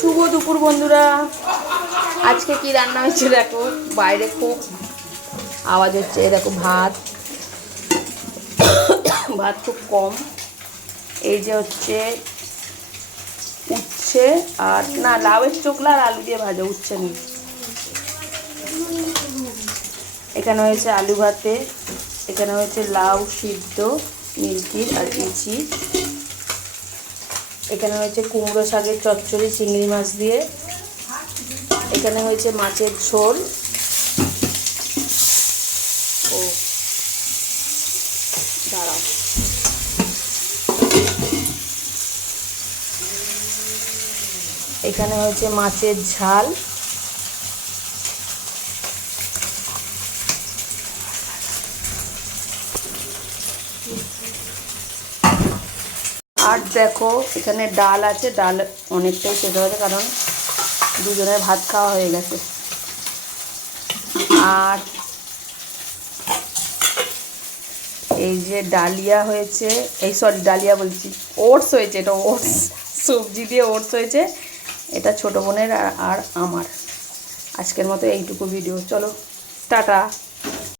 শুভ দুপুর বন্ধুরা। আজকে কি রান্না হয়েছে দেখো, বাইরে খুব আওয়াজ হচ্ছে। দেখো ভাত ভাত খুব কম। এই যে হচ্ছে উচ্ছে আর না লাউয়ের চোখলা আর আলু দিয়ে ভাজা, উচ্ছে নেই। এখানে হয়েছে আলু ভাতে, এখানে হয়েছে লাউ সিদ্ধ মিল্কির আর ইচি, এখানে হয়েছে কুমড়ো শাকের চচ্চড়ি চিংড়ি মাছ দিয়ে, এখানে হয়েছে মাছের ঝোল, ও দাঁড়াও, এখানে হয়েছে মাছের ঝাল, আর দেখো এখানে ডাল আছে। ডাল অনেকটাই খেতে হবে কারণ দুজনের ভাত খাওয়া হয়ে গেছে। আর এই যে ডালিয়া হয়েছে, এই সরি ডালিয়া বলছি, ওটস হয়েছে। এটা ওটস, সবজি দিয়ে ওটস হয়েছে। এটা ছোটো বোনের আর আমার। আজকের মতো এইটুকু ভিডিও, চলো টাটা।